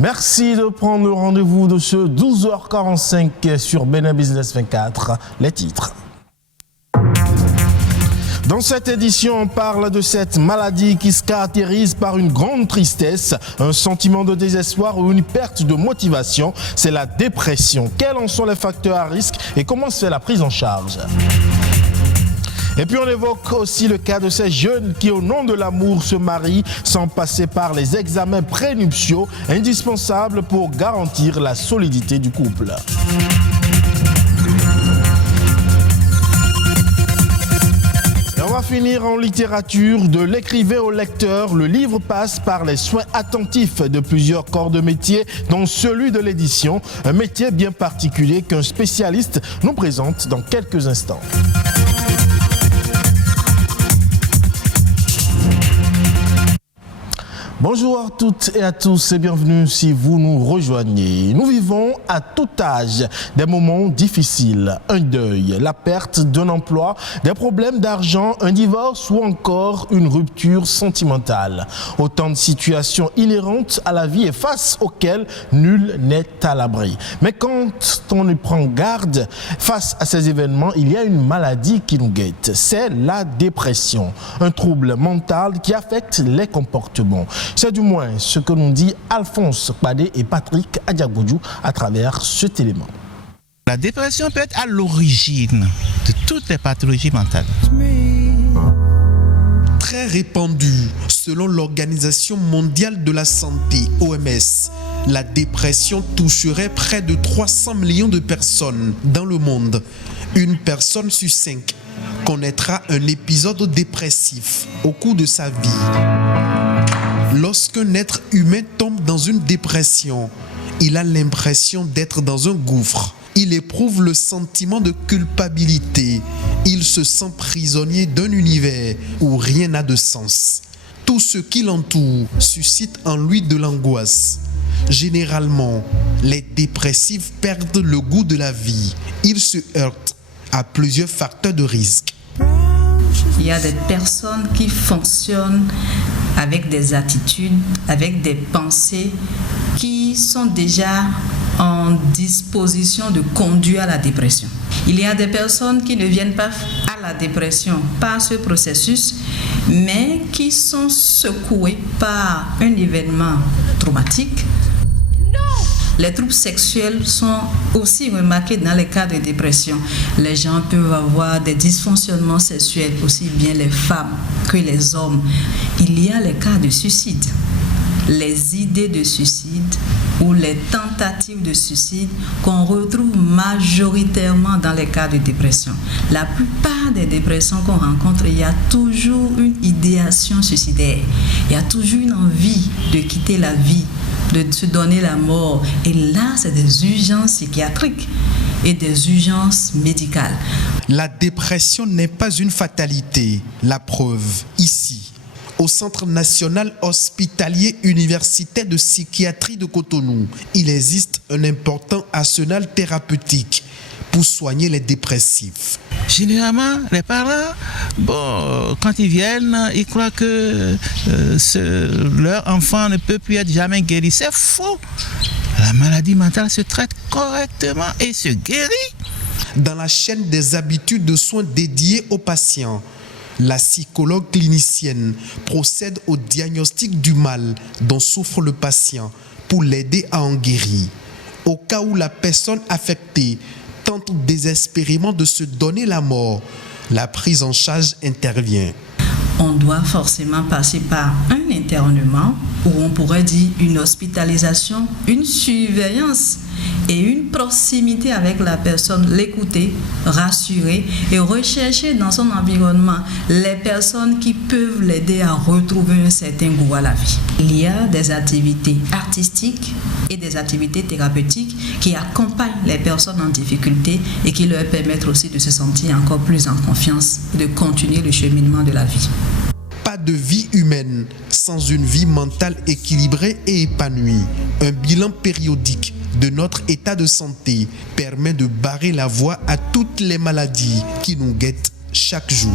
Merci de prendre le rendez-vous de ce 12h45 sur Bénin Business 24. Les titres. Dans cette édition, on parle de cette maladie qui se caractérise par une grande tristesse, un sentiment de désespoir ou une perte de motivation. C'est la dépression. Quels en sont les facteurs à risque et comment se fait la prise en charge ? Et puis on évoque aussi le cas de ces jeunes qui, au nom de l'amour, se marient sans passer par les examens prénuptiaux indispensables pour garantir la solidité du couple. On va finir en littérature. De l'écrivain au lecteur, le livre passe par les soins attentifs de plusieurs corps de métier, dont celui de l'édition, un métier bien particulier qu'un spécialiste nous présente dans quelques instants. Bonjour à toutes et à tous et bienvenue si vous nous rejoignez. Nous vivons à tout âge des moments difficiles, un deuil, la perte d'un emploi, des problèmes d'argent, un divorce ou encore une rupture sentimentale. Autant de situations inhérentes à la vie et face auxquelles nul n'est à l'abri. Mais quand on y prend garde face à ces événements, il y a une maladie qui nous guette. C'est la dépression, un trouble mental qui affecte les comportements. C'est du moins ce que nous dit Alphonse Kpadé et Patrick Adiagoudjou à travers cet élément. La dépression peut être à l'origine de toutes les pathologies mentales. Très répandue, selon l'Organisation mondiale de la santé, OMS, la dépression toucherait près de 300 millions de personnes dans le monde. Une personne sur 5 connaîtra un épisode dépressif au cours de sa vie. Lorsqu'un être humain tombe dans une dépression, il a l'impression d'être dans un gouffre. Il éprouve le sentiment de culpabilité. Il se sent prisonnier d'un univers où rien n'a de sens. Tout ce qui l'entoure suscite en lui de l'angoisse. Généralement, les dépressifs perdent le goût de la vie. Ils se heurtent à plusieurs facteurs de risque. Il y a des personnes qui fonctionnent avec des attitudes, avec des pensées qui sont déjà en disposition de conduire à la dépression. Il y a des personnes qui ne viennent pas à la dépression par ce processus, mais qui sont secouées par un événement traumatique. Les troubles sexuels sont aussi remarqués dans les cas de dépression. Les gens peuvent avoir des dysfonctionnements sexuels, aussi bien les femmes que les hommes. Il y a les cas de suicide. Les idées de suicide ou les tentatives de suicide qu'on retrouve majoritairement dans les cas de dépression. La plupart des dépressions qu'on rencontre, il y a toujours une idéation suicidaire. Il y a toujours une envie de quitter la vie, de se donner la mort. Et là, c'est des urgences psychiatriques et des urgences médicales. La dépression n'est pas une fatalité. La preuve, ici, au Centre national hospitalier universitaire de psychiatrie de Cotonou, il existe un important arsenal thérapeutique pour soigner les dépressifs. Généralement, les parents, quand ils viennent, ils croient que leur enfant ne peut plus être jamais guéri. C'est faux. La maladie mentale se traite correctement et se guérit. Dans la chaîne des habitudes de soins dédiées aux patients, la psychologue clinicienne procède au diagnostic du mal dont souffre le patient pour l'aider à en guérir. Au cas où la personne affectée tente désespérément de se donner la mort, la prise en charge intervient. On doit forcément passer par un internement, ou on pourrait dire une hospitalisation, une surveillance et une proximité avec la personne, l'écouter, rassurer et rechercher dans son environnement les personnes qui peuvent l'aider à retrouver un certain goût à la vie. Il y a des activités artistiques et des activités thérapeutiques qui accompagnent les personnes en difficulté et qui leur permettent aussi de se sentir encore plus en confiance et de continuer le cheminement de la vie. Pas de vie humaine sans une vie mentale équilibrée et épanouie. Un bilan périodique de notre état de santé permet de barrer la voie à toutes les maladies qui nous guettent chaque jour.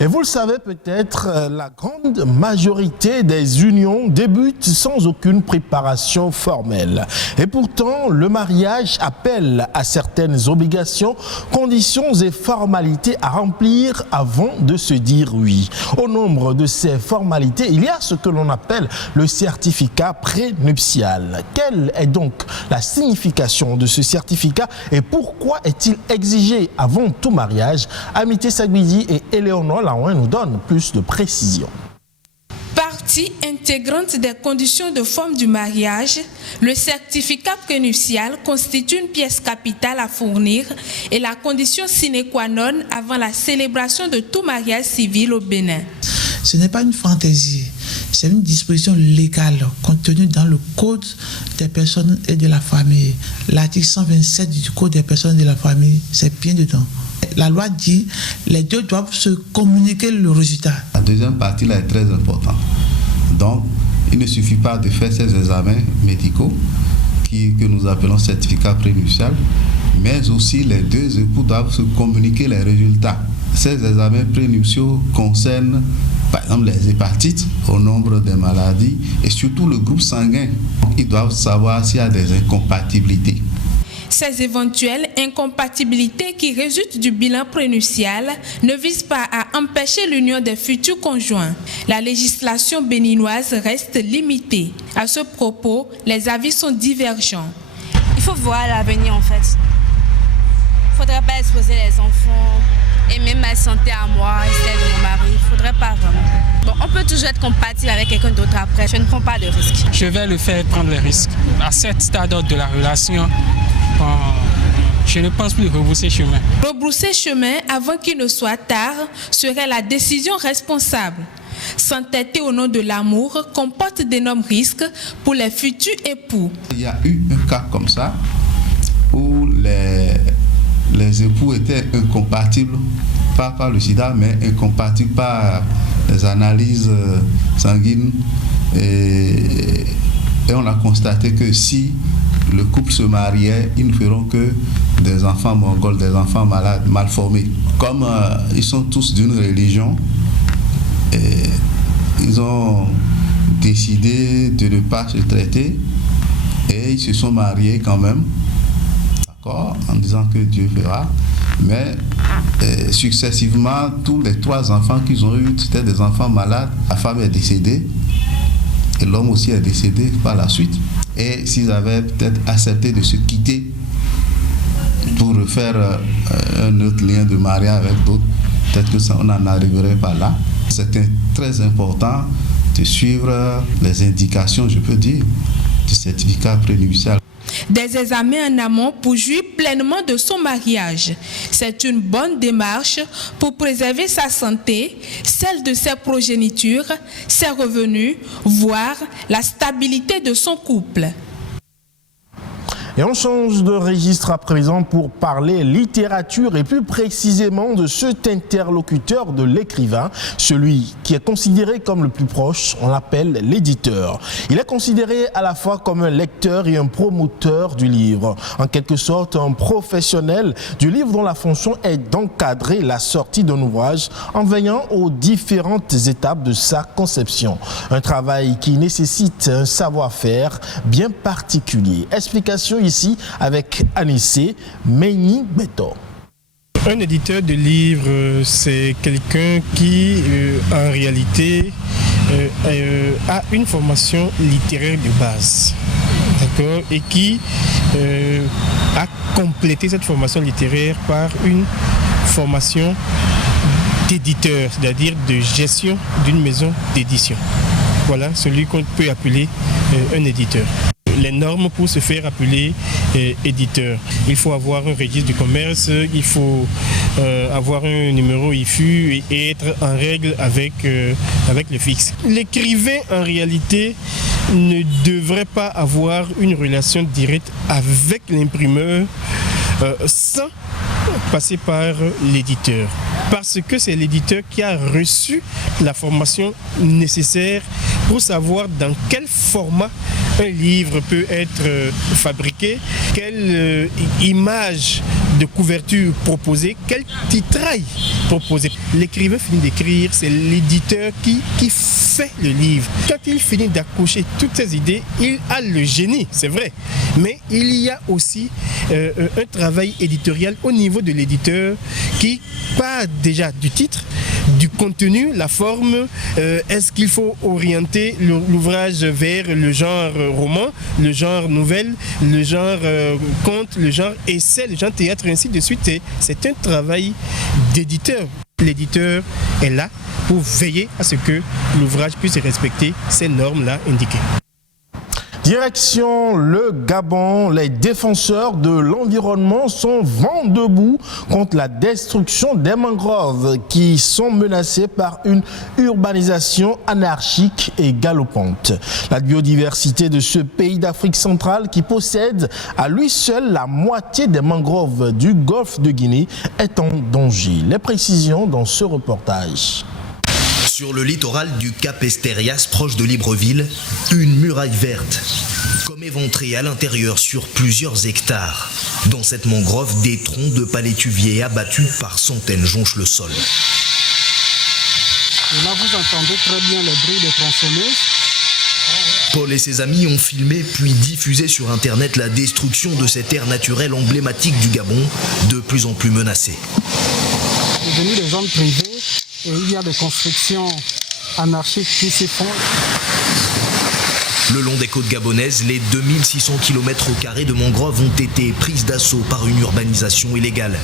Et vous le savez peut-être, la grande majorité des unions débutent sans aucune préparation formelle. Et pourtant, le mariage appelle à certaines obligations, conditions et formalités à remplir avant de se dire oui. Au nombre de ces formalités, il y a ce que l'on appelle le certificat prénuptial. Quelle est donc la signification de ce certificat et pourquoi est-il exigé avant tout mariage? Amitié Sagbidi et Éléonore Laouin nous donnent plus de précisions. Partie intégrante des conditions de forme du mariage, le certificat prénuptial constitue une pièce capitale à fournir et la condition sine qua non avant la célébration de tout mariage civil au Bénin. Ce n'est pas une fantaisie, c'est une disposition légale contenue dans le Code des personnes et de la famille. L'article 127 du Code des personnes et de la famille, c'est bien dedans. La loi dit que les deux doivent se communiquer le résultat. La deuxième partie là est très importante. Donc, il ne suffit pas de faire ces examens médicaux que nous appelons certificat prénuptial, mais aussi les deux époux doivent se communiquer les résultats. Ces examens prénuptiaux concernent par exemple les hépatites, au nombre des maladies et surtout le groupe sanguin. Ils doivent savoir s'il y a des incompatibilités. Ces éventuelles incompatibilités qui résultent du bilan prénuptial ne visent pas à empêcher l'union des futurs conjoints. La législation béninoise reste limitée. À ce propos, les avis sont divergents. Il faut voir l'avenir en fait. Il ne faudrait pas exposer les enfants et même ma santé à moi et celle de mon mari. Il ne faudrait pas vraiment. Bon, on peut toujours être compatible avec quelqu'un d'autre après. Je ne prends pas de risques. Je vais le faire prendre les risques. À cet stade de la relation, je ne pense plus rebrousser chemin. Rebrousser chemin avant qu'il ne soit tard serait la décision responsable. S'entêter au nom de l'amour comporte d'énormes risques pour les futurs époux. Il y a eu un cas comme ça où les époux étaient incompatibles, pas par le sida, mais incompatibles par les analyses sanguines. Et on a constaté que si le couple se mariait, ils ne feront que des enfants mongols, des enfants malades, mal formés. Comme ils sont tous d'une religion, ils ont décidé de ne pas se traiter et ils se sont mariés quand même, d'accord, en disant que Dieu fera. Mais successivement, tous les 3 enfants qu'ils ont eus, c'était des enfants malades. La femme est décédée et l'homme aussi est décédé par la suite. Et s'ils avaient peut-être accepté de se quitter pour refaire un autre lien de mariage avec d'autres, peut-être que ça, on n'en arriverait pas là. C'était très important de suivre les indications, je peux dire, du certificat prénuptial. Des examens en amont pour jouir pleinement de son mariage. C'est une bonne démarche pour préserver sa santé, celle de ses progénitures, ses revenus, voire la stabilité de son couple. Et on change de registre à présent pour parler littérature et plus précisément de cet interlocuteur de l'écrivain, celui qui est considéré comme le plus proche, on l'appelle l'éditeur. Il est considéré à la fois comme un lecteur et un promoteur du livre, en quelque sorte un professionnel du livre dont la fonction est d'encadrer la sortie d'un ouvrage en veillant aux différentes étapes de sa conception. Un travail qui nécessite un savoir-faire bien particulier. Explication ici avec Anissé Meini Beto. Un éditeur de livres, c'est quelqu'un qui, en réalité, a une formation littéraire de base, d'accord, et qui a complété cette formation littéraire par une formation d'éditeur, c'est-à-dire de gestion d'une maison d'édition. Voilà celui qu'on peut appeler un éditeur. Les normes pour se faire appeler éditeur. Il faut avoir un registre du commerce, il faut avoir un numéro IFU et être en règle avec le fixe. L'écrivain, en réalité, ne devrait pas avoir une relation directe avec l'imprimeur sans passer par l'éditeur. Parce que c'est l'éditeur qui a reçu la formation nécessaire pour savoir dans quel format un livre peut être fabriqué, quelle image de couverture proposé, quel titrail proposé. L'écrivain finit d'écrire, c'est l'éditeur qui fait le livre. Quand il finit d'accoucher toutes ses idées, il a le génie, c'est vrai. Mais il y a aussi un travail éditorial au niveau de l'éditeur qui part déjà du titre, du contenu, la forme. Est-ce qu'il faut orienter l'ouvrage vers le genre roman, le genre nouvelle, le genre conte, le genre essai, le genre théâtre, et ainsi de suite. C'est un travail d'éditeur. L'éditeur est là pour veiller à ce que l'ouvrage puisse respecter ces normes-là indiquées. Direction le Gabon, les défenseurs de l'environnement sont vent debout contre la destruction des mangroves qui sont menacées par une urbanisation anarchique et galopante. La biodiversité de ce pays d'Afrique centrale qui possède à lui seul la moitié des mangroves du golfe de Guinée est en danger. Les précisions dans ce reportage. Sur le littoral du Cap Esterias, proche de Libreville, une muraille verte, comme éventrée à l'intérieur sur plusieurs hectares. Dans cette mangrove, des troncs de palétuviers abattus par centaines jonchent le sol. Et là, vous entendez très bien les bruits des tronçonneuses. Paul et ses amis ont filmé puis diffusé sur Internet la destruction de cette aire naturelle emblématique du Gabon, de plus en plus menacée. C'est devenu des zones privées. Et il y a des constructions anarchiques qui s'y font. Le long des côtes gabonaises, les 2600 km² de mangroves ont été prises d'assaut par une urbanisation illégale.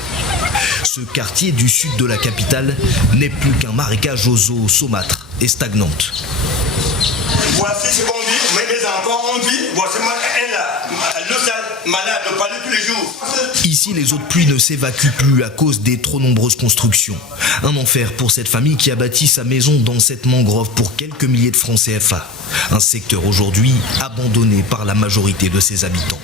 Ce quartier du sud de la capitale n'est plus qu'un marécage aux eaux saumâtres et stagnantes. Voici ce qu'on vit, mais mes enfants ont vit. Voici l'eau sale, malade, on parle tous les jours. Ici, les eaux de pluie ne s'évacuent plus à cause des trop nombreuses constructions. Un enfer pour cette famille qui a bâti sa maison dans cette mangrove pour quelques milliers de francs CFA. Un secteur aujourd'hui abandonné par la majorité de ses habitants.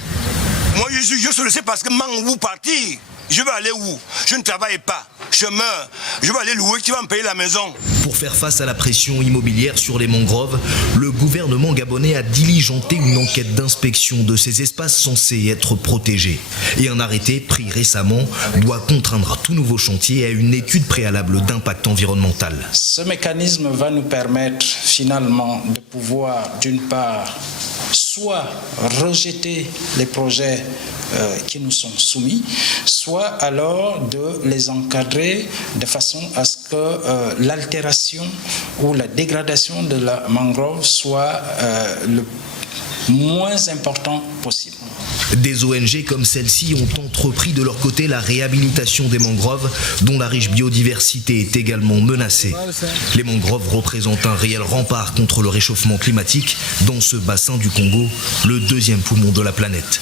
Moi, je suis laissé parce que où partir. Je vais aller où? Je ne travaille pas. Je meurs. Je vais aller louer. Qui va me payer la maison? Pour faire face à la pression immobilière sur les mangroves, le gouvernement gabonais a diligenté une enquête d'inspection de ces espaces censés être protégés. Et un arrêté pris récemment doit contraindre à tout nouveau chantier à une étude préalable d'impact environnemental. Ce mécanisme va nous permettre finalement de pouvoir, d'une part, soit rejeter les projets qui nous sont soumis, soit alors de les encadrer de façon à ce que l'altération ou la dégradation de la mangrove soit le moins important possible. Des ONG comme celle-ci ont entrepris de leur côté la réhabilitation des mangroves, dont la riche biodiversité est également menacée. Les mangroves représentent un réel rempart contre le réchauffement climatique dans ce bassin du Congo, le deuxième poumon de la planète.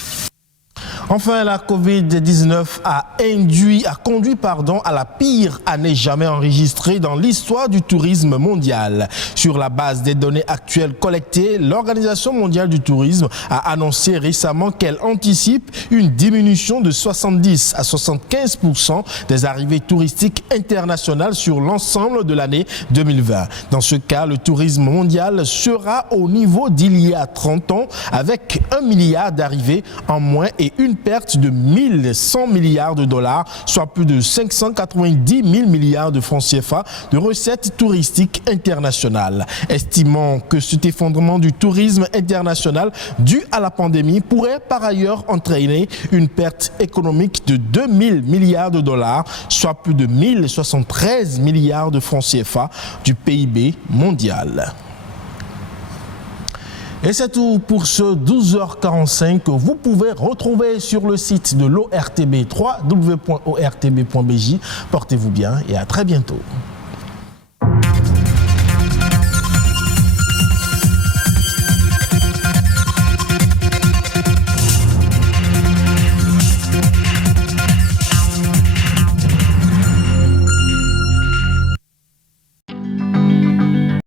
Enfin, la Covid-19 a conduit à la pire année jamais enregistrée dans l'histoire du tourisme mondial. Sur la base des données actuelles collectées, l'Organisation mondiale du tourisme a annoncé récemment qu'elle anticipe une diminution de 70 à 75% des arrivées touristiques internationales sur l'ensemble de l'année 2020. Dans ce cas, le tourisme mondial sera au niveau d'il y a 30 ans avec 1 milliard d'arrivées en moins et une perte de 1100 milliards de dollars, soit plus de 590 000 milliards de francs CFA de recettes touristiques internationales. Estimant que cet effondrement du tourisme international dû à la pandémie pourrait par ailleurs entraîner une perte économique de 2 000 milliards de dollars, soit plus de 1073 milliards de francs CFA du PIB mondial. Et c'est tout pour ce 12h45 que vous pouvez retrouver sur le site de l'ORTB, www.ortb.bj. Portez-vous bien et à très bientôt.